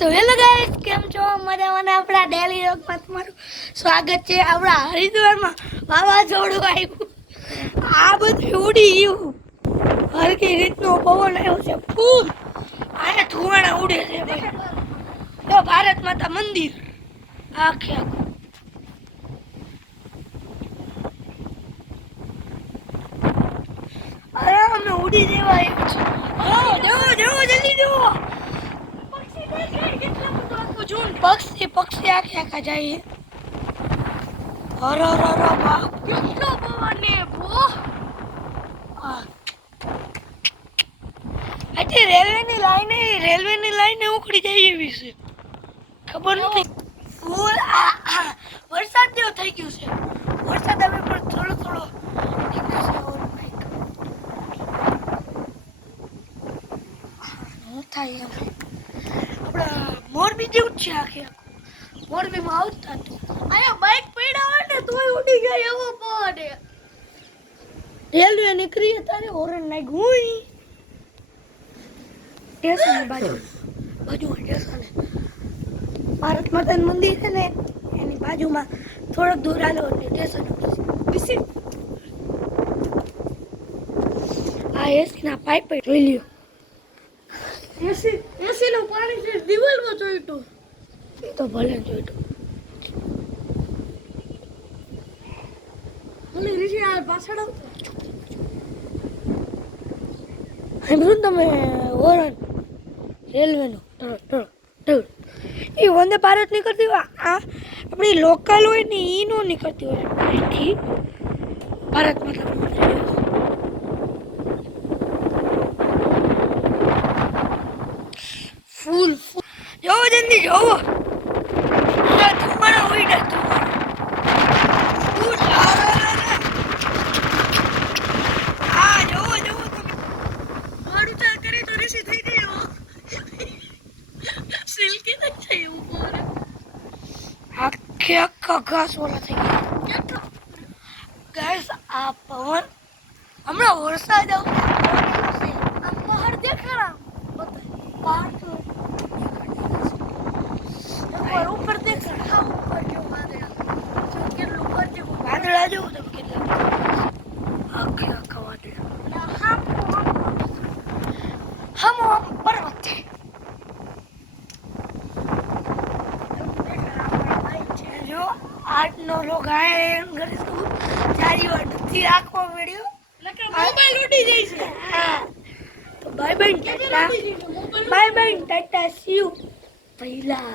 તો hello guys, કેમ છો? મજામાં? આપણા ડેલી વ્લોગમાં તમારું સ્વાગત છે. આપણા હરિદ્વારમાં વાવાઝોડું આવ્યું, આ બધું ઉડી ગયું. હરકી રીતનો પવન આવ્યો છે ફૂલ. આને ધુવાણા ઉડે છે ભાઈ. તો ભારત માતા મંદિર આખે આખું. અરે અમે ઉડી જેવા આવ્યું છે. જવો જલ્દી જવો. પક્ષી આખે આખા જાય. અરે બાપ, કેટલો પવન ને ભો. આજે રેલવેની લાઈન ઉખડી જાય એવી છે. ખબર નથી. ફૂલ વરસાદ જેવો થઈ ગયું છે. વરસાદ હવે પણ થોડો થોડો થાય એમ. આપણા મોરબી જેવું જ છે આખે આખું. મોરબીમાં આવતા હતું. અહીંયા બાઇક પડ્યા હોય ને તોય ઉડી ગયા એવો પવન. રેલવે નીકળી તારે હોરન નાખ્યું. સ્ટેશન બાજુ સ્ટેશન ભારત માતાનું મંદિર છે ને એની બાજુમાં થોડોક દૂર આવ્યો એટલે સ્ટેશન. આ એસી ના પાઇપ જોઈ લ્યો. એસી નું પાણી છે દિવાલમાં જોઈતું. એ તો ભલે જોઈતું. ભલે ઋષિ આ પાછળ આવતો. સાંભળ્યું તમે હોરન રેલવેનું એ વંદે ભારત નીકળતી હોય, આ આપણી લોકલ હોય ને એ નો નીકળતી હોય અહીંથી ભારત માતા ફૂલ જોવો જલ્દી જોવો. તમારા હોય આખે આખા ઘાસ વાળા થઈ ગયા. ગાઈસ, આ પવન હમણાં વરસાદ આવશે. આ પહાડ દેખાડા પહાડ તો ઉપર દેખાડા. ઉપર જો વાદળા કેટલું કરજો વાદળા જો તમે કેટલા આખે આખા વાદળા. હમ પર્વત છે. આજનો લોગ ઘરે ચારી વાર નથી રાખવા મળ્યો. મોબાઈલ ઉડી જાય છે. હા, તો bye bye Tata. Bye bye Tata, C you પહેલા.